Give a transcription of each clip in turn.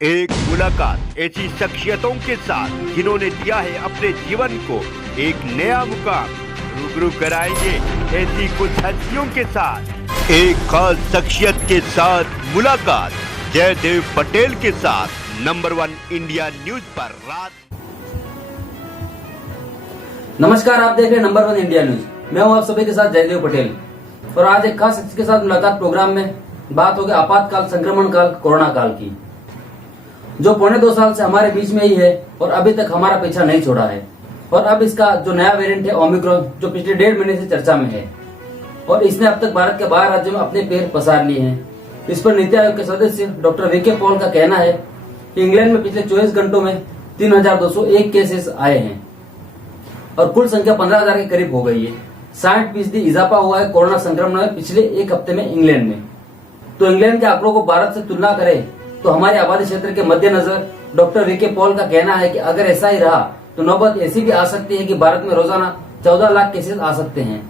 एक मुलाकात ऐसी शख्सियतों के साथ जिन्होंने दिया है अपने जीवन को एक नया मुकाम। रूबरू कराएंगे ऐसी कुछ हस्तियों के साथ एक खास शख्सियत के साथ मुलाकात जयदेव पटेल के साथ नंबर 1 इंडिया न्यूज पर रात। नमस्कार, आप देख रहे हैं नंबर 1 इंडिया न्यूज। मैं हूं आप सभी के साथ जयदेव पटेल और आज एक खास शख्स के साथ मुलाकात प्रोग्राम में बात होगी आपातकाल, संक्रमण काल, कोरोना काल की, जो पौने 2 साल से हमारे बीच में ही है और अभी तक हमारा पीछा नहीं छोड़ा है। और अब इसका जो नया वेरिएंट है ओमिक्रॉन, जो पिछले 1.5 महीने से चर्चा में है और इसने अब तक भारत के 12 राज्यों में अपने पैर पसार लिए हैं। इस पर नीति आयोग के सदस्य डॉक्टर वीके पॉल का कहना है कि इंग्लैंड में पिछले 24 घंटों में 3,201 केसेस आए हैं और कुल संख्या 15,000 के करीब हो गई है। 60% इजाफा हुआ है कोरोना संक्रमण में पिछले एक हफ्ते में इंग्लैंड में। तो इंग्लैंड के आंकड़ों को भारत से तुलना करें तो हमारे आबादी क्षेत्र के मद्देनजर डॉक्टर वीके पॉल का कहना है कि अगर ऐसा ही रहा तो नौबत ऐसी भी आ सकती है कि भारत में रोजाना 14 लाख केसेस आ सकते हैं।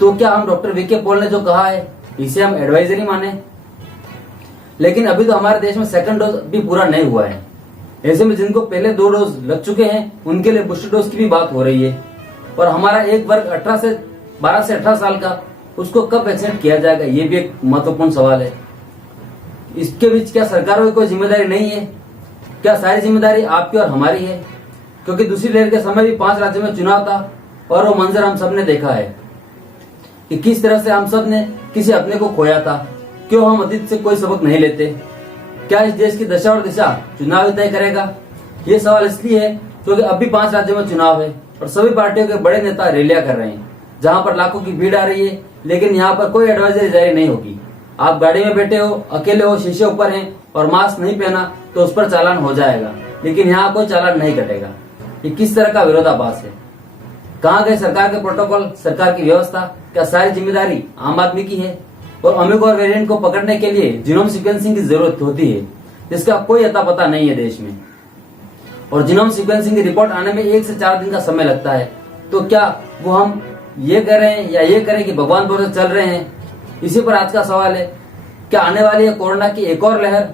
तो क्या हम डॉक्टर वीके पॉल ने जो कहा है इसे हम एडवाइजरी माने? लेकिन अभी तो हमारे देश में सेकंड डोज भी पूरा नहीं हुआ है। ऐसे में जिनको पहले 2 डोज लग चुके हैं उनके लिए बूस्टर डोज की भी बात हो रही है। और हमारा एक वर्ग 12 से 18 साल का, उसको कब वैक्सीनेट किया जाएगा, ये भी एक महत्वपूर्ण सवाल है। इसके बीच क्या सरकारों की कोई जिम्मेदारी नहीं है? क्या सारी जिम्मेदारी आपकी और हमारी है? क्योंकि दूसरी लहर के समय भी 5 राज्यों में चुनाव था और वो मंजर हम सब ने देखा है कि किस तरह से हम सब ने किसी अपने को खोया था। क्यों हम अतीत से कोई सबक नहीं लेते? क्या इस देश की दशा और दिशा चुनाव ही तय करेगा? ये सवाल इसलिए है क्योंकि अब भी 5 राज्यों में चुनाव है और सभी पार्टियों के बड़े नेता रैलियां कर रहे हैं, जहां पर लाखों की भीड़ आ रही है, लेकिन यहाँ पर कोई एडवाइजरी जारी नहीं होगी। आप गाड़ी में बैठे हो, अकेले हो, शीशे ऊपर हैं और मास्क नहीं पहना तो उस पर चालान हो जाएगा, लेकिन यहाँ कोई चालान नहीं कटेगा। ये किस तरह का विरोधाभास है? कहाँ गए सरकार के प्रोटोकॉल, सरकार की व्यवस्था? क्या सारी जिम्मेदारी आम आदमी की है? और ओमिक्रॉन वेरिएंट को पकड़ने के लिए जीनोम सीक्वेंसिंग की जरूरत होती है, जिसका कोई अता पता नहीं है देश में। और जीनोम सीक्वेंसिंग की रिपोर्ट आने में 1 से 4 दिन का समय लगता है। तो क्या वो हम ये कह रहे हैं या ये करें कि भगवान भरोसे चल रहे हैं? इसी पर आज का सवाल है। क्या आने वाली है कोरोना की एक और लहर?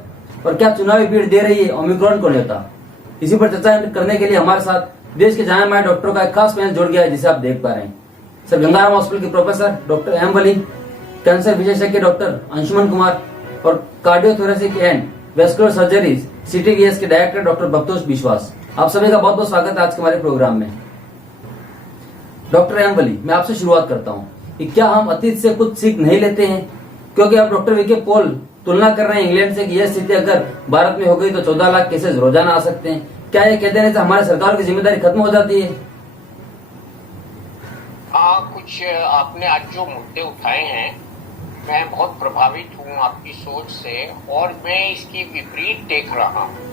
और क्या चुनावी भीड़ दे रही है ओमिक्रॉन को न्योता? इसी पर चर्चा करने के लिए हमारे साथ देश के जाने माने डॉक्टरों का एक खास पैनल जुड़ गया है, जिसे आप देख पा रहे हैं। सर गंगाराम हॉस्पिटल के प्रोफेसर डॉक्टर एम वली, कैंसर विशेषज्ञ डॉक्टर अंशुमन कुमार और cardiothoracic and vascular surgery CTVS के डायरेक्टर डॉक्टर भक्तोष विश्वास। आप सभी का बहुत बहुत स्वागत है आज के हमारे प्रोग्राम में। डॉक्टर एम वली, मैं आपसे शुरुआत करता हूँ कि क्या हम अतीत से कुछ सीख नहीं लेते हैं? क्योंकि आप डॉक्टर वीके पॉल तुलना कर रहे हैं इंग्लैंड से कि यह स्थिति अगर भारत में हो गई तो 14 लाख केसेस रोजाना आ सकते हैं। क्या ये कह देने से हमारे सरकार की जिम्मेदारी खत्म हो जाती है? कुछ आपने आज जो मुद्दे उठाए हैं, मैं बहुत प्रभावित हूँ आपकी सोच से और मैं इसकी विपरीत देख रहा हूँ।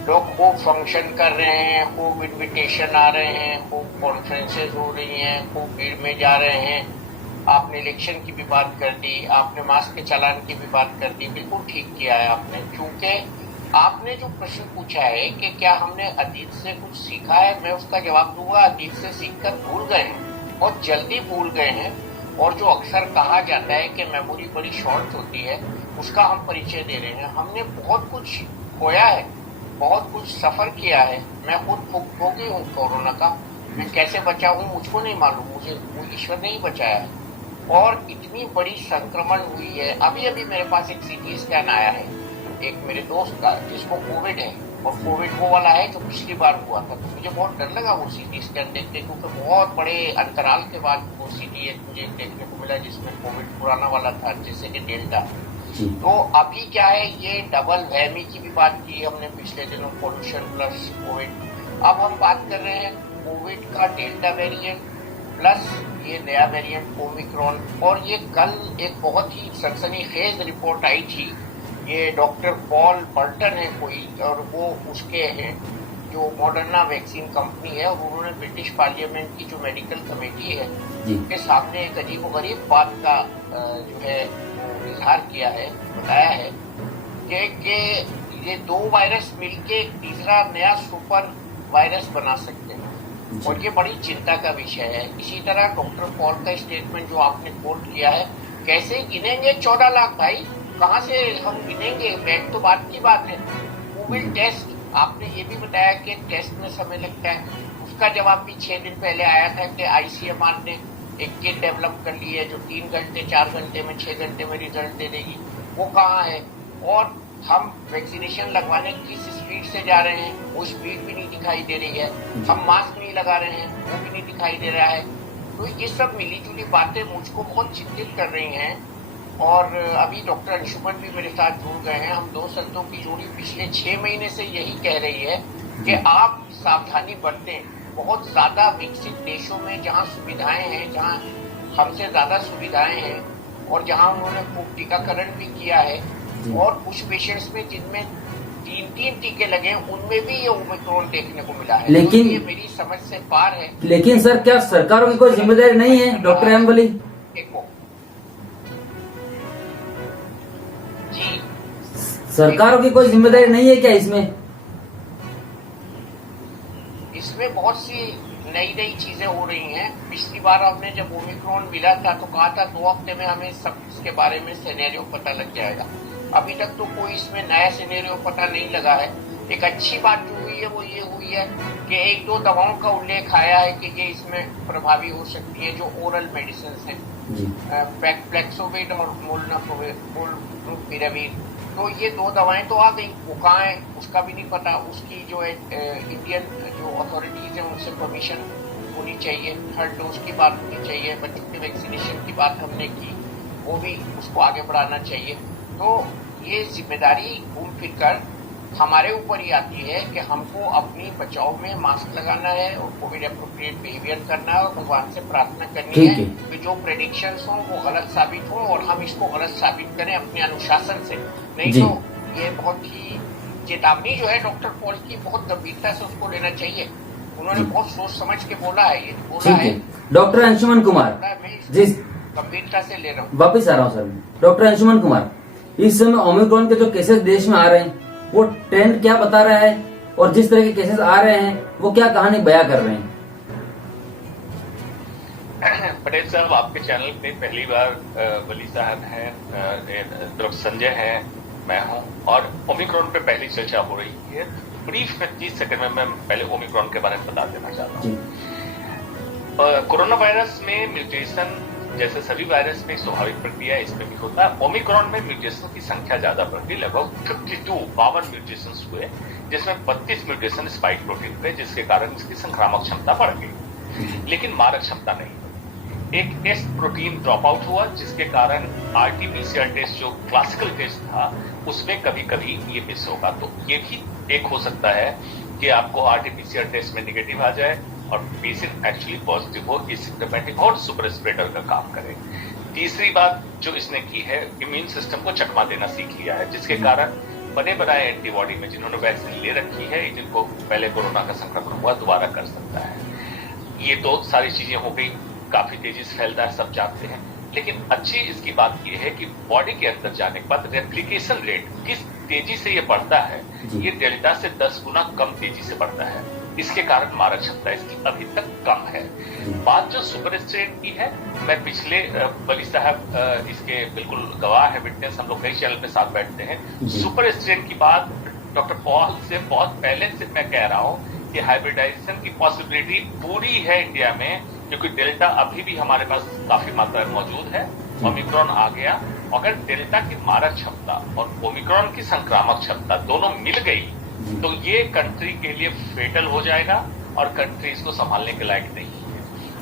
लोग खूब फंक्शन कर रहे हैं, खूब इन्विटेशन आ रहे हैं, खूब कॉन्फ्रेंसेज हो रही हैं, खूब भीड़ में जा रहे हैं। आपने इलेक्शन की भी बात कर दी, आपने मास्क के चालान की भी बात कर दी। बिल्कुल ठीक किया है आपने, क्योंकि आपने जो प्रश्न पूछा है कि क्या हमने अतीत से कुछ सीखा है, मैं उसका जवाब दूंगा अतीत से सीखकर भूल गए हैं, बहुत जल्दी भूल गए हैं। और जो अक्सर कहा जाता है कि मेमोरी बड़ी शॉर्ट होती है, उसका हम परिचय दे रहे हैं। हमने बहुत कुछ खोया है, बहुत कुछ सफर किया है। मैं खुद भोगी हूँ कोरोना का, मैं कैसे बचा हूँ मुझको नहीं मालूम, मुझे वो ईश्वर ने ही बचाया है। और इतनी बड़ी संक्रमण हुई है। अभी अभी मेरे पास एक CT स्कैन आया है एक मेरे दोस्त का, जिसको कोविड है, और कोविड वो वाला है जो पिछली बार हुआ था। तो मुझे बहुत डर लगा वो CT स्कैन देखते, क्योंकि बहुत बड़े अंतराल के बाद वो CT मुझे देखने को मिला जिसमें कोविड पुराना वाला था, जैसे कि डेल्टा। तो अभी क्या है, ये डबल वहमी की भी बात की हमने पिछले दिनों, पोल्यूशन प्लस कोविड। अब हम बात कर रहे हैं कोविड का डेल्टा वेरिएंट प्लस ये नया वेरिएंट ओमिक्रॉन। और ये कल एक बहुत ही सनसनीखेज रिपोर्ट आई थी, ये डॉक्टर पॉल बर्टन है कोई, और वो उसके हैं जो मॉडर्ना वैक्सीन कंपनी है, और उन्होंने ब्रिटिश पार्लियामेंट की जो मेडिकल कमेटी है उनके सामने एक अजीबोगरीब बात का जो है इजहार किया है, बताया है कि ये 2 वायरस मिलके एक तीसरा नया सुपर वायरस बना सकते हैं, और ये बड़ी चिंता का विषय है। इसी तरह डॉक्टर पॉल का स्टेटमेंट जो आपने कोट किया है, कैसे गिनेंगे 14 लाख भाई, कहाँ से हम गिनेंगे? बैठ तो बात की बात है। Will test. आपने ये भी बताया कि टेस्ट में समय लगता है, उसका जवाब भी 6 दिन पहले आया था कि आईसीएमआर ने एक किट डेवलप कर ली है जो 3 घंटे 4 घंटे में 6 घंटे में रिजल्ट दे देगी। वो कहाँ है? और हम वैक्सीनेशन लगवाने किस स्पीड से जा रहे हैं, वो स्पीड भी नहीं दिखाई दे रही है। हम मास्क नहीं लगा रहे हैं, वो भी नहीं दिखाई दे रहा है। तो ये सब मिली जुली बातें मुझको बहुत चिंतित कर रही हैं। और अभी डॉक्टर अंशुमन भी मेरे साथ जुड़ गए हैं। हम 2 संतों की जोड़ी पिछले 6 महीने से यही कह रही है कि आप सावधानी बरतें। बहुत ज्यादा विकसित देशों में जहाँ सुविधाएं हैं, जहाँ हमसे ज्यादा सुविधाएं हैं और जहाँ उन्होंने खूब टीकाकरण भी किया है, और कुछ पेशेंट्स में जिनमें 3 टीके लगे उनमें भी ये ओमिक्रॉन देखने को मिला है। लेकिन तो ये मेरी समझ से पार है। लेकिन सर, क्या सरकारों की कोई जिम्मेदारी नहीं है? डॉक्टर एम वली देखो जी, सरकारों की कोई जिम्मेदारी नहीं है क्या इसमें? इसमें बहुत सी नई चीजें हो रही हैं। पिछली बार हमने जब ओमिक्रॉन मिला था तो कहा था 2 हफ्ते में हमें सब इसके बारे में सिनेरियो पता लग जाएगा। अभी तक तो कोई इसमें नया सिनेरियो पता नहीं लगा है। एक अच्छी बात जो हुई है वो ये हुई है कि 1-2 दवाओं का उल्लेख आया है कि ये इसमें प्रभावी हो सकती है, जो ओरल मेडिसिन है, फ्लेक्सोविड और मोलनुपिराविर। तो ये 2 दवाएं तो आ गई, वो कहाँ है उसका भी नहीं पता। उसकी जो है इंडियन जो अथॉरिटीज है उनसे परमिशन होनी चाहिए। 3rd डोज की बात होनी चाहिए, बच्चों के वैक्सीनेशन की बात हमने की, वो भी उसको आगे बढ़ाना चाहिए। तो ये जिम्मेदारी घूम फिर कर हमारे ऊपर ही आती है कि हमको अपनी बचाव में मास्क लगाना है और कोविड एप्रोप्रिएट बिहेवियर करना है और भगवान से प्रार्थना करनी है कि जो प्रेडिक्शंस हों वो गलत साबित हों और हम इसको गलत साबित करें अपने अनुशासन से। नहीं तो ये बहुत ही चेतावनी जो है डॉक्टर पॉल की, बहुत गंभीरता से उसको लेना चाहिए। उन्होंने बहुत सोच समझ के बोला है, ये बोला है। डॉक्टर अंशुमन कुमार, जिस गंभीरता से ले रहा हूँ, वापिस आ रहा हूँ सर। डॉक्टर अंशुमन कुमार, इस समय ओमिक्रॉन के जो केसेस देश में आ रहे हैं वो ट्रेंड क्या बता रहा है, और जिस तरह के केसेस आ रहे हैं वो क्या कहानी बयां कर रहे हैं? पटेल साहब, आपके चैनल पे पहली बार वली साहब हैं, डॉक्टर संजय हैं, मैं हूं, और ओमिक्रॉन पे पहली चर्चा हो रही है। ब्रीफ में 30 सेकंड में मैं पहले ओमिक्रॉन के बारे में बता देना चाहता हूँ। कोरोना वायरस में म्यूटेशन जैसे सभी वायरस में स्वाभाविक प्रक्रिया इसमें भी होता है। ओमिक्रॉन में म्यूटेशन की संख्या ज्यादा बढ़ गई, लगभग 52 म्यूटेशन हुए, जिसमें 32 म्यूटेशन स्पाइक प्रोटीन पे, जिसके कारण इसकी संक्रामक क्षमता बढ़ गई, लेकिन मारक क्षमता नहीं। एक एस प्रोटीन ड्रॉप आउट हुआ, जिसके कारण आरटीपीसीआर टेस्ट जो क्लासिकल टेस्ट था उसमें कभी कभी ये मिस होगा। तो ये भी एक हो सकता है कि आपको आरटीपीसीआर टेस्ट में निगेटिव आ जाए और पेशेंट एक्चुअली पॉजिटिव हो, एसिम्प्टोमेटिक और सुपर स्प्रेडर का काम करे। तीसरी बात जो इसने की है, इम्यून सिस्टम को चकमा देना सीख लिया है, जिसके कारण बने बनाए एंटीबॉडी में जिन्होंने वैक्सीन ले रखी है, जिनको पहले कोरोना का संक्रमण हुआ दोबारा कर सकता है। ये तो सारी चीजें हो गई, काफी तेजी से फैलता है, सब जानते हैं। लेकिन अच्छी इसकी बात यह है कि बॉडी के अंदर जाने के बाद रेप्लिकेशन रेट किस तेजी से ये बढ़ता है, ये डेल्टा से 10 गुना कम तेजी से बढ़ता है। इसके कारण मारक क्षमता इसकी अभी तक कम है। बात जो सुपर स्ट्रेन की है, मैं पिछले वली साहब इसके बिल्कुल गवाह है, विटनेस, हम लोग कई चैनल पे साथ बैठते हैं। सुपर स्ट्रेन की बात डॉक्टर पॉल से बहुत पहले से मैं कह रहा हूं कि हाइब्रिडाइजेशन की पॉसिबिलिटी पूरी है इंडिया में, क्योंकि डेल्टा अभी भी हमारे पास काफी मात्रा में मौजूद है। ओमिक्रॉन आ गया, अगर डेल्टा की मारक क्षमता और ओमिक्रॉन की संक्रामक क्षमता दोनों मिल गई तो ये कंट्री के लिए फेटल हो जाएगा और कंट्री इसको संभालने के लायक नहीं है।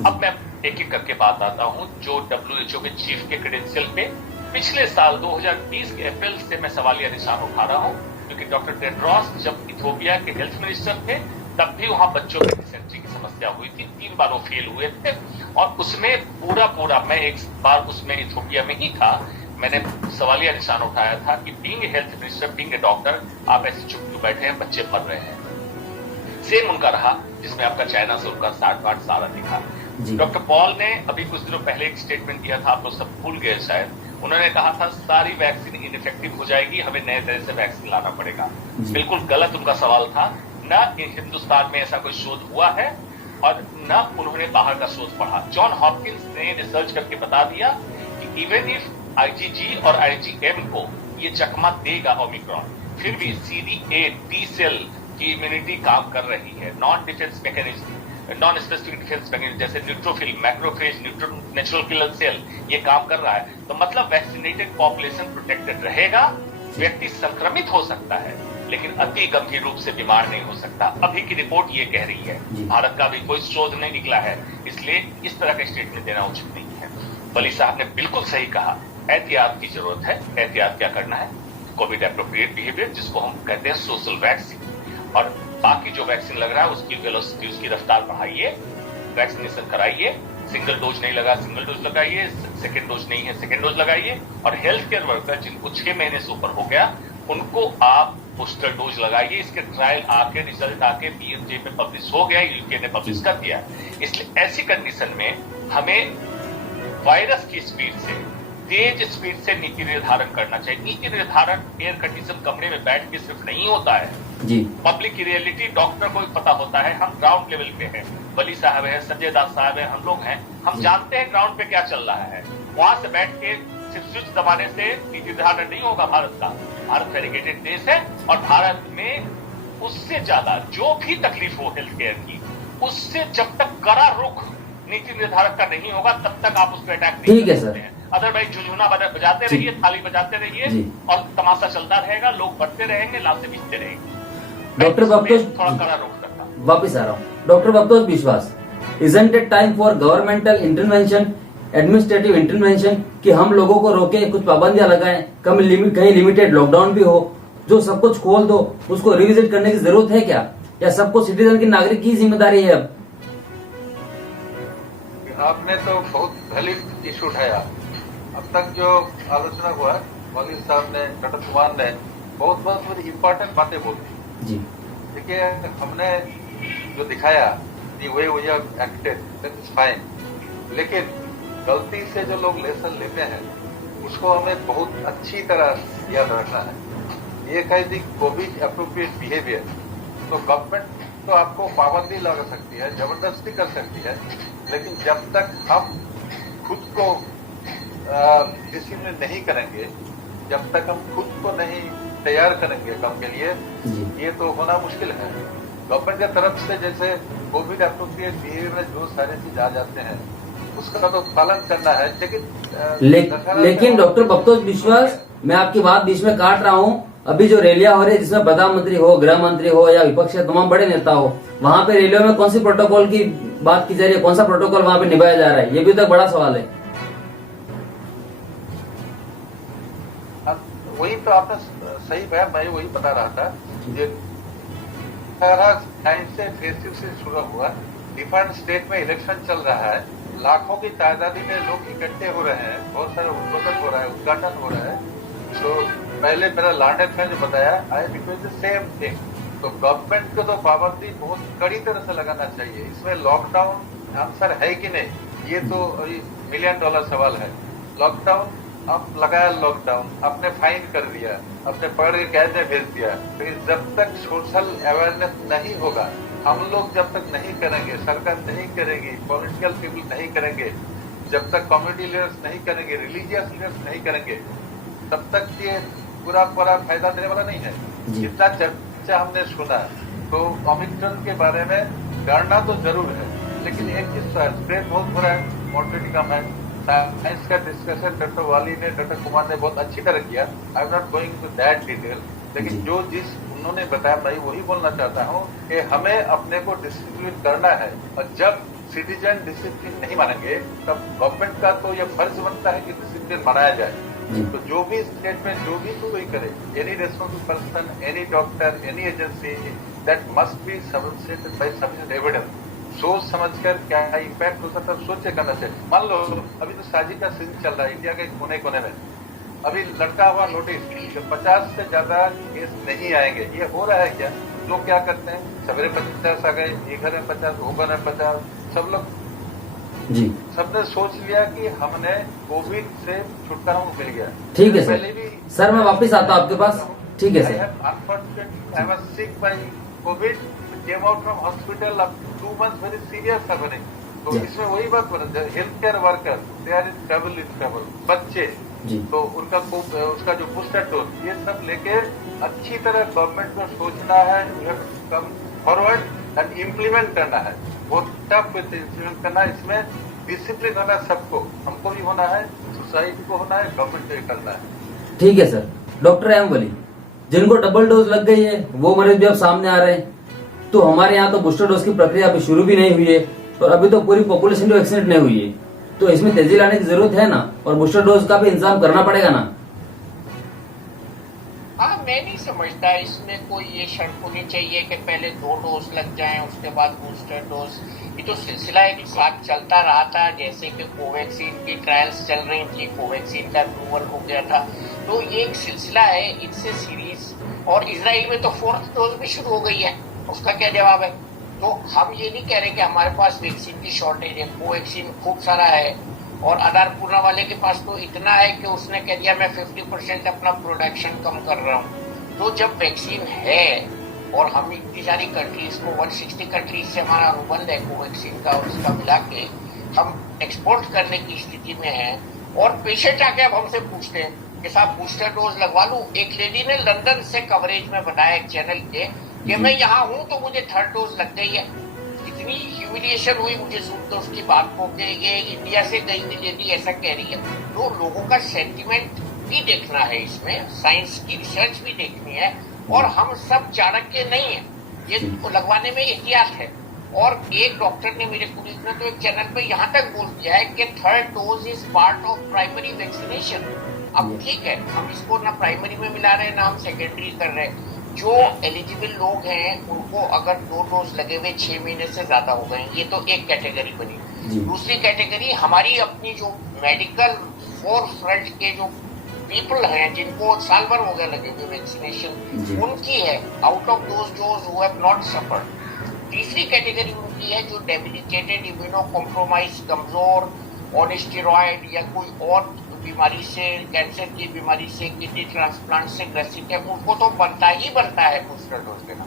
अब मैं एक एक करके बात आता हूं जो WHO के चीफ के क्रेडेंशियल पे पिछले साल 2020 के अप्रैल से मैं सवालिया निशान उठा रहा हूं, क्योंकि डॉक्टर टेड्रोस जब इथियोपिया के हेल्थ मिनिस्टर थे तब भी वहां बच्चों की डिसेंट्री की समस्या हुई थी, 3 बार वो फेल हुए थे, और उसमें पूरा मैं एक बार उसमें इथियोपिया में ही था, मैंने सवालिया निशान उठाया था कि being a health minister, being a doctor, आप ऐसे चुप क्यों बैठे हैं, बच्चे मर रहे हैं। सेम उनका रहा, जिसमें आपका चाइना से उनका 60 सारा दिखा। डॉक्टर पॉल ने अभी कुछ दिनों पहले एक स्टेटमेंट दिया था, आप लोग सब भूल गए शायद, उन्होंने कहा था सारी वैक्सीन इनइफेक्टिव हो जाएगी, हमें नए तरह से वैक्सीन लाना पड़ेगा। बिल्कुल गलत उनका सवाल था। न हिंदुस्तान में ऐसा कोई शोध हुआ है और न उन्होंने बाहर का शोध पढ़ा। जॉन हॉपकिंस ने रिसर्च करके बता दिया कि इवन इफ IgG और IgM को ये चकमा देगा ओमिक्रॉन, फिर भी CD8 T सेल की इम्यूनिटी काम कर रही है। Non defence mechanism, non specific defence mechanism जैसे neutrophil, macrophage, natural killer cell ये काम कर रहा है। तो मतलब वैक्सीनेटेड पॉपुलेशन प्रोटेक्टेड रहेगा। व्यक्ति संक्रमित हो सकता है लेकिन अति गंभीर रूप से बीमार नहीं हो सकता। अभी की रिपोर्ट ये कह रही है, भारत का भी कोई शोध नहीं निकला है, इसलिए इस तरह का स्टेटमेंट देना उचित नहीं है। वली साहब ने बिल्कुल सही कहा, एहतियात की जरूरत है। एहतियात क्या करना है? कोविड एप्रोप्रिएट बिहेवियर, जिसको हम कहते हैं सोशल वैक्सीन, और बाकी जो वैक्सीन लग रहा है उसकी वेलोसिटी, उसकी रफ्तार बढ़ाइए, वैक्सीनेशन कराइए। सिंगल डोज नहीं लगा, सिंगल डोज लगाइए, सेकेंड डोज नहीं है, सेकेंड डोज लगाइए। और हेल्थ केयर वर्कर जिनको 6 महीने से ऊपर हो गया उनको आप बूस्टर डोज लगाइए। इसके ट्रायल आके, रिजल्ट आके BMJ में पब्लिश हो गया, UK ने पब्लिश कर दिया। इसलिए ऐसी कंडीशन में हमें वायरस की स्पीड से, तेज स्पीड से नीति निर्धारण करना चाहिए। नीति निर्धारण एयर कंडीशन कमरे में बैठ के सिर्फ नहीं होता है जी। पब्लिक की रियलिटी डॉक्टर को भी पता होता है। हम ग्राउंड लेवल पे हैं, वली साहब है, संजय दास साहब है, हम लोग हैं, हम जानते हैं ग्राउंड पे क्या चल रहा है। वहां से बैठ के सिर्फ स्विच दबाने से नीति निर्धारण नहीं होगा भारत का। भारत फेडिकेटेड देश है और भारत में उससे ज्यादा जो भी तकलीफ हो हेल्थ केयर की, उससे जब तक कड़ा रुख नीति निर्धारक का नहीं होगा तब तक आप उस पर अटैक नहीं कर सकते हैं। अदरवाइज झुझुना बजाते रहिए, थाली बजाते रहिए और तमाशा चलता रहेगा, लोग बढ़ते रहेंगे, लाशें बिछते रहेंगे। डॉक्टर बप्तोष, थोड़ा कड़ा रुख करता वापिस आ रहा हूँ। डॉक्टर बप्तोष विश्वास, isn't it time for governmental intervention, administrative intervention, कि हम लोगों को रोके, कुछ पाबंदियां लगाएं, कहीं लिमिटेड लॉकडाउन भी हो, जो सब कुछ खोल दो, उसको रिविजिट करने की जरूरत है क्या, या सबको सिटीजन की, नागरिक की जिम्मेदारी है? अब आपने तो बहुत वैलिड इशू उठाया। अब तक जो आलोचना हुआ, वली साहब ने, डॉक्टर कुमार ने बहुत इम्पोर्टेंट बातें बोली जी। देखिए, हमने जो दिखाया, the way we have acted, that is fine, लेकिन गलती से जो लोग लेसन लेते हैं उसको हमें बहुत अच्छी तरह याद रखना है। ये कह दी कोविड एप्रोप्रिएट बिहेवियर, तो गवर्नमेंट तो आपको पाबंदी लगा सकती है, जबरदस्ती कर सकती है, लेकिन जब तक हम खुद को डिसिप्लिन नहीं करेंगे, जब तक हम खुद को नहीं तैयार करेंगे काम के लिए, ये तो होना मुश्किल है। गवर्नमेंट की तरफ से जैसे कोविड एप्रोप्रिएट बिहेवियर में जो सारे चीज आ जाते हैं उसका तो पालन करना है, लेकिन डॉक्टर बप्तोष विश्वास, मैं आपकी बात बीच में काट रहा हूँ। अभी जो रैलियां हो रही है जिसमें प्रधानमंत्री हो, गृह मंत्री हो या विपक्ष के तमाम बड़े नेता हो, वहां पे रैलियों में कौन सी प्रोटोकॉल की बात की जा रही है, कौन सा प्रोटोकॉल वहां पे निभाया जा रहा है, ये भी तो बड़ा सवाल है। वही तो आपने सही कहा, मैं वही बता रहा था। ये टाइम से फेस्टिव से शुरू हुआ, डिफरेंट स्टेट में इलेक्शन चल रहा है, लाखों की तादादी में लोग इकट्ठे हो रहे हैं, बहुत सारे उद्घाटन हो रहा है, हो रहा है। तो पहले मेरा लाडेट ने जो बताया, I request the same thing. तो गवर्नमेंट को तो पाबंदी बहुत कड़ी तरह से लगाना चाहिए। इसमें लॉकडाउन आंसर है कि नहीं, ये तो $1,000,000 सवाल है। लॉकडाउन आप लगाया, लॉकडाउन आपने फाइन कर दिया, आपने पकड़ के कैद में भेज दिया, लेकिन जब तक सोशल अवेयरनेस नहीं होगा, हम लोग जब तक नहीं करेंगे, सरकार नहीं करेगी, पॉलिटिकल पीपल नहीं करेंगे, जब तक कम्युनिटी लीडर्स नहीं करेंगे, रिलीजियस लीडर्स नहीं करेंगे, तब तक ये पूरा फायदा देने वाला नहीं है। जितना चर्चा हमने सुना, तो ओमिक्रॉन के बारे में करना तो जरूर है, लेकिन एक चीज स्प्रेड बहुत हो रहा है, मॉर्टेलिटी कम है। साइंस का डिस्कशन डॉक्टर वाली ने, डॉक्टर कुमार ने बहुत अच्छी तरह किया। I am not going to that detail, लेकिन जो जिस उन्होंने बताया, मैं वही बोलना चाहता हूँ कि हमें अपने को डिसिप्लिन करना है, और जब सिटीजन डिसिप्लिन नहीं मानेंगे तब गवर्नमेंट का तो यह फर्ज बनता है कि डिसिप्लिन बनाया जाए। तो जो भी स्टेट में जो भी कोई करे, any responsible person, any doctor, any agency, that must be substantiated by sufficient evidence. सोच समझकर क्या इम्पैक्ट हो सकता है, सोच के करना चाहिए। मान लो अभी तो शादी का सीजन चल रहा है इंडिया के कोने कोने में, अभी लड़का हुआ नोटिस कि 50 से ज्यादा केस नहीं आएंगे। ये हो रहा है क्या? लोग क्या करते हैं, सवेरे 50 आ गए, ये घर में 50, वो घर में 50, सब लोग जी सबने सोच लिया कि हमने कोविड से छुटकारा मिल गया। ठीक है सर, मैं वापस आता हूँ आपके पास। ठीक है sir. I was sick by COVID, came out from hospital after 2 months, very serious happening। तो इसमें वही बात बना, health care worker, they are in trouble, बच्चे, जी। तो उनका उसका जो बूस्टर डोज, ये सब लेके अच्छी तरह गवर्नमेंट को सोचना है, कम फॉरवर्ड एंड इम्प्लीमेंट करना है, बहुत टफ इम्प्लीमेंट करना है। इसमें डिसिप्लिन होना सबको, हमको भी होना है, सोसाइटी को होना है, गवर्नमेंट को भी करना है। ठीक है सर। डॉक्टर एम वली, जिनको डबल डोज लग गई है वो मरीज भी अब सामने आ रहे हैं, तो हमारे यहाँ तो बूस्टर डोज की प्रक्रिया अभी शुरू भी नहीं हुई है और अभी तो पूरी पॉपुलेशन भी वैक्सीनेट नहीं हुई है, तो इसमें तेजी लाने की जरूरत है ना, और बूस्टर डोज का भी इंतजाम करना पड़ेगा ना। हाँ, मैं नहीं समझता इसमें कोई ये शर्त होनी चाहिए कि पहले 2 डोज लग जाएं उसके बाद बूस्टर डोज। ये तो सिलसिला एक साथ चलता रहा था, जैसे कि कोवैक्सीन की ट्रायल्स चल रही थी, कोवैक्सीन का अप्रूवल हो गया था, तो ये एक सिलसिला है, इससे सीरीज। और इजराइल में तो 4th डोज भी शुरू हो गई है, उसका क्या जवाब है? तो हम ये नहीं कह रहे कि हमारे पास वैक्सीन की शॉर्टेज है, कोवैक्सीन खूब सारा है, और आधारपूर्णा वाले के पास तो इतना है कि उसने कह दिया मैं 50% अपना प्रोडक्शन कम कर रहा हूँ। तो जब वैक्सीन है और हम इतनी सारी कंट्रीज को 160 कंट्रीज से हमारा अनुबंध है कोवैक्सीन का, और उसका मिला के हम एक्सपोर्ट करने की स्थिति में है, और पेशेंट आके अब हमसे पूछते हैं कि साहब बूस्टर डोज लगवा लूं। एक लेडी ने लंदन से कवरेज में बताया एक चैनल के कि मैं यहाँ हूँ तो मुझे 3rd डोज लग गई है। इतनी ह्यूमिलिएशन हुई मुझे सुनकर उसकी बात को कि ये इंडिया से गई लेडी ऐसा कह रही है। तो लोगों का सेंटिमेंट भी देखना है, इसमें साइंस की रिसर्च भी देखनी है, और हम सब चाणक्य नहीं है, ये लगवाने में एहतियात है। और एक डॉक्टर ने, मेरे कुलीग ने तो एक चैनल पे यहाँ तक बोल दिया है कि 3rd dose is part of primary vaccination. अब ठीक है, हम इसको ना प्राइमरी में मिला रहे हैं ना हम सेकेंडरी कर रहे हैं। जो एलिजिबल लोग हैं उनको अगर 2 डोज लगे हुए 6 महीने से ज्यादा हो गए, ये तो एक कैटेगरी बनी। दूसरी कैटेगरी हमारी अपनी जो मेडिकल फोर फ्रंट के जो पीपल हैं जिनको साल भर हो गया लगे हुए वैक्सीनेशन, उनकी है, out of those who have not suffered. तीसरी कैटेगरी उनकी है जो डेबिलिटेटेड, इम्यूनो कॉम्प्रोमाइज, कमजोर, ऑन स्टेरॉइड या कोई और बीमारी से, कैंसर की बीमारी से, किडनी ट्रांसप्लांट से ग्रसित है, उनको तो बनता है बूस्टर डोज देना।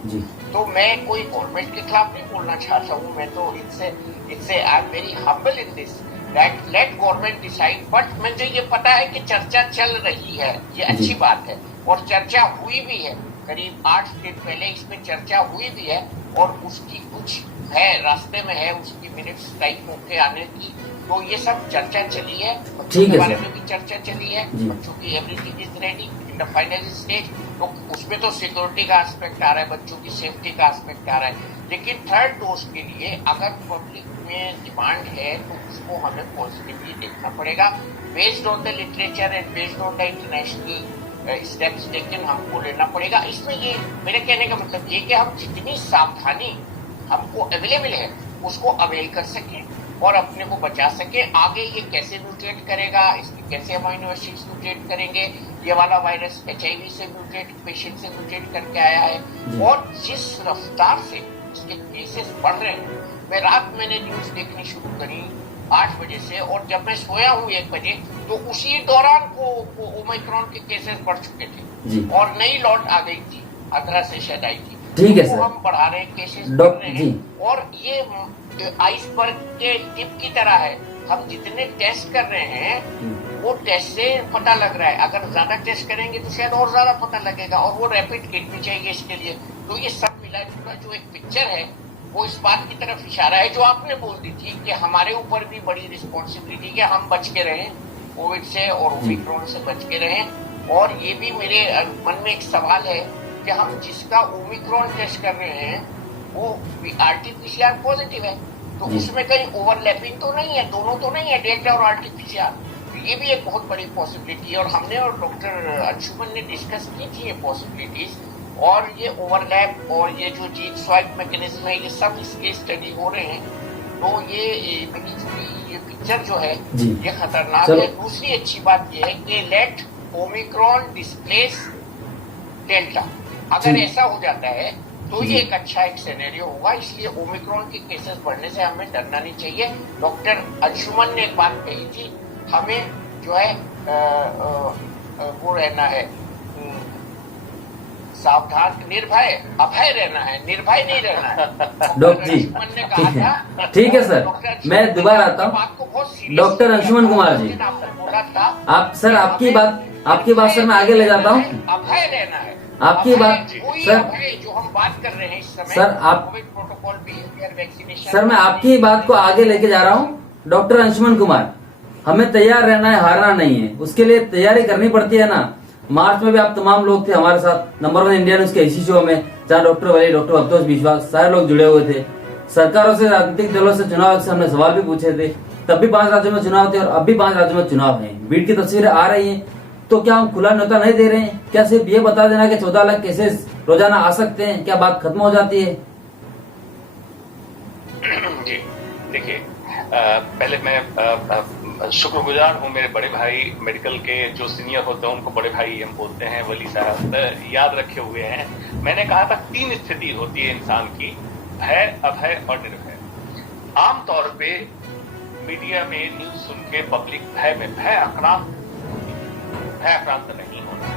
तो मैं कोई गवर्नमेंट के खिलाफ नहीं बोलना चाहता हूँ, मैं तो इनसे I am very humble in this that let government decide. But मुझे ये पता है कि चर्चा चल रही है, ये अच्छी बात है, और चर्चा हुई भी है, करीब 8 दिन पहले इस पे चर्चा हुई भी है, और उसकी कुछ है, रास्ते में है उसकी मिनट्स टाइप होके आने की। तो ये सब चर्चा चली है, बच्चों के बारे में भी चर्चा चली है, बच्चों की everything is ready in the final stage. तो उसमें तो सिक्योरिटी का एस्पेक्ट आ रहा है, बच्चों की सेफ्टी का एस्पेक्ट आ रहा है, लेकिन 3rd डोज के लिए अगर पब्लिक में डिमांड है तो उसको हमें पॉजिटिवली देखना पड़ेगा, based on the literature and based on the international steps taken हमको लेना पड़ेगा। इसमें ये मेरे कहने का मतलब ये कि हम जितनी सावधानी हमको अवेलेबल है उसको अवेल कर सके और अपने को बचा सके। आगे ये कैसे म्यूटेट करेगा, इसके कैसे अमाइनो एसिड्स म्यूटेट करेंगे, ये वाला वायरस HIV से म्यूटेट, पेशेंट से म्यूटेट करके आया है, और जिस रफ्तार से इसके केसेस बढ़ रहे हैं। मैंने न्यूज देखनी शुरू करी 8 बजे से, और जब मैं सोया हूँ 1 बजे तो उसी दौरान को ओमिक्रॉन के केसेस बढ़ चुके थे और नई लॉट आ गई थी, 18 से शायद आई थी। ठीक है सर, हम बढ़ा रहे हैं, केसेस बढ़ रहे हैं, और ये आइसबर्ग के टिप की तरह है। हम जितने टेस्ट कर रहे हैं वो टेस्ट से पता लग रहा है, अगर ज्यादा टेस्ट करेंगे तो शायद और ज्यादा पता लगेगा, और वो रैपिड किट भी चाहिए इसके लिए। तो ये सब मिला जुला जो एक पिक्चर है वो इस बात की तरफ इशारा है जो आपने बोल दी थी कि हमारे ऊपर भी बड़ी रिस्पॉन्सिबिलिटी है, हम बच के रहें कोविड से और ओमिक्रॉन से बच के रहें। और ये भी मेरे मन में एक सवाल है कि हम जिसका ओमिक्रॉन टेस्ट कर रहे हैं वो RT-PCR पॉजिटिव है, तो उसमें कहीं ओवरलैपिंग तो नहीं है, दोनों तो नहीं है, डेल्टा और RT-PCR। तो ये भी एक बहुत बड़ी पॉसिबिलिटी है, और हमने और डॉक्टर अंशुमन ने डिस्कस की थी ये पॉसिबिलिटीज, और ये ओवरलैप और ये जो जीन स्वाइप मैकेनिज्म है, ये सब इसके स्टडी हो रहे हैं। तो ये पिक्चर जो है ये खतरनाक है। दूसरी अच्छी बात ये है कि लेट ओमिक्रॉन डिस्प्लेस डेल्टा, अगर ऐसा हो जाता है तो ये एक अच्छा एक सिनेरियो होगा। इसलिए ओमिक्रॉन के केसेस बढ़ने से हमें डरना नहीं चाहिए। डॉक्टर अंशुमन ने एक बात कही थी, हमें जो है वो रहना है, सावधान, निर्भय, अभय रहना है, निर्भय नहीं रहना है। डॉक्टर जी अंशुमन ने कहा था, ठीक है सर, मैं दोबारा आता हूँ। डॉक्टर अंशुमन कुमार जी, बोला था आप सर आपकी बात सर मैं आगे ले जाता हूँ। अभय रहना है, आपकी बात सर, अभय जो हम बात कर रहे हैं इस समय, सर आप Covid protocol, behaviour, vaccination. Sir मैं आपकी बात को आगे लेके जा रहा हूँ। डॉक्टर अंशुमन कुमार, हमें तैयार रहना है, हारना नहीं है, उसके लिए तैयारी करनी पड़ती है ना। मार्च में भी आप तमाम लोग थे हमारे साथ नंबर 1 इंडिया न्यूज के इसी शो में, जहाँ डॉक्टर वली, डॉक्टर अवतोष विश्वास सारे लोग जुड़े हुए थे। सरकारों से, राजनीतिक दलों से चुनाव से हमने सवाल भी पूछे थे। तब भी 5 राज्यों में चुनाव थे और अब भी 5 राज्यों में चुनाव है। भीड़ की तस्वीरें आ रही हैं, तो क्या हम खुला न्योता नहीं दे रहे हैं? क्या सिर्फ ये बता देना कि 14 लाख केसेस रोजाना आ सकते हैं, क्या बात खत्म हो जाती है? जी देखिए, पहले मैं शुक्रगुजार हूँ मेरे बड़े भाई मेडिकल के जो सीनियर होते हैं उनको बड़े भाई हम बोलते हैं, वली साहब याद रखे हुए हैं। मैंने कहा था 3 स्थिति होती है इंसान की, भय, अभय और निर्भय। आमतौर पे मीडिया में न्यूज सुन के पब्लिक भय आक्रांत नहीं होना।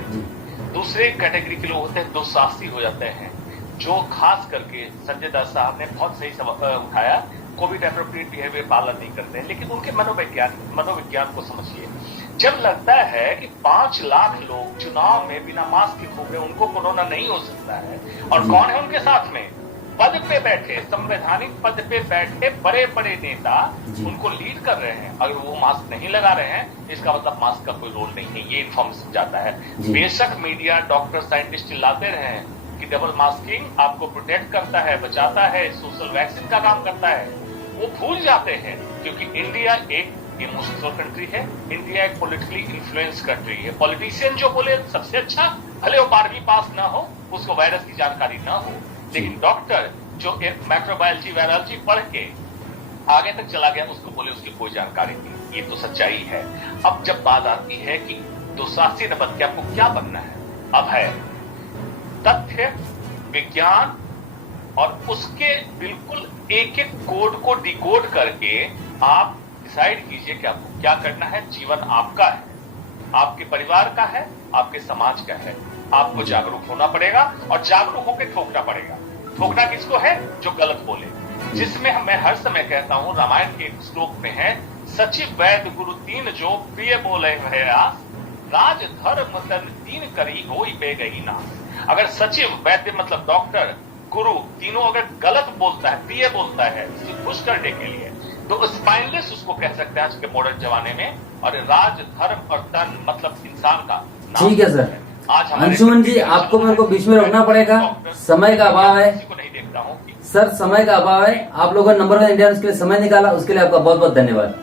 दूसरे कैटेगरी के लोग होते हैं दुस्साहसी हो जाते हैं, जो खास करके संजय दास साहब ने बहुत सही उठाया, कोविड एप्रोप्रिएट बिहेवियर पालन नहीं करते हैं। लेकिन उनके मनोविज्ञान को समझिए। जब लगता है कि 5 लाख लोग चुनाव में बिना मास्क के घूम रहे, उनको कोरोना नहीं हो सकता है, और कौन है उनके साथ में? पद पे बैठे, संवैधानिक पद पे बैठे बड़े बड़े नेता उनको लीड कर रहे हैं। अगर वो मास्क नहीं लगा रहे हैं, इसका मतलब मास्क का कोई रोल नहीं है, ये इन्फॉर्मेशन जाता है। बेशक मीडिया, डॉक्टर, साइंटिस्ट चिल्लाते रहे कि डबल मास्किंग आपको प्रोटेक्ट करता है, बचाता है, सोशल वैक्सीन का काम करता है, वो भूल जाते हैं। क्योंकि इंडिया एक इमोशनल कंट्री है, इंडिया एक पॉलिटिकली इन्फ्लुएंस कंट्री है। पॉलिटिशियन जो बोले सबसे अच्छा, भले वो 12वीं पास ना हो, उसको वायरस की जानकारी ना हो, लेकिन डॉक्टर जो माइक्रोबायोलॉजी, वायरोलॉजी पढ़ के आगे तक चला गया, उसको बोले उसकी कोई जानकारी नहीं। ये तो सच्चाई है। अब जब बात आती है कि दुस्साहसी न बन के आपको क्या बनना है, अब है तथ्य, विज्ञान और उसके बिल्कुल एक एक कोड को डिकोड करके आप डिसाइड कीजिए कि आपको क्या करना है। जीवन आपका है, आपके परिवार का है, आपके समाज का है। आपको जागरूक होना पड़ेगा और जागरूक होकर ठोकना पड़ेगा। ठोकना किसको है? जो गलत बोले। जिसमें मैं हर समय कहता हूं, रामायण के एक श्लोक में है, सचिव वैद्य गुरु तीन जो प्रिय बोले भयास, राज धर्म तन तीन करी होई बे गई नास। अगर सचिव, वैद्य मतलब डॉक्टर, गुरु, तीनों अगर गलत बोलता है, प्रिय बोलता है उसे खुश करने के लिए, तो स्पाइनलेस उसको कह सकते हैं आज के मॉडर्न जमाने में। और राज, धर्म और तन मतलब इंसान का। ठीक है सर। अंशुमन जी, आपको मेरे को बीच में रोकना पड़ेगा, समय का अभाव है। किसी को नहीं देखता हूँ सर, समय का अभाव है। आप लोगों ने नंबर 1 इंडिया न्यूज के लिए समय निकाला, उसके लिए आपका बहुत बहुत धन्यवाद।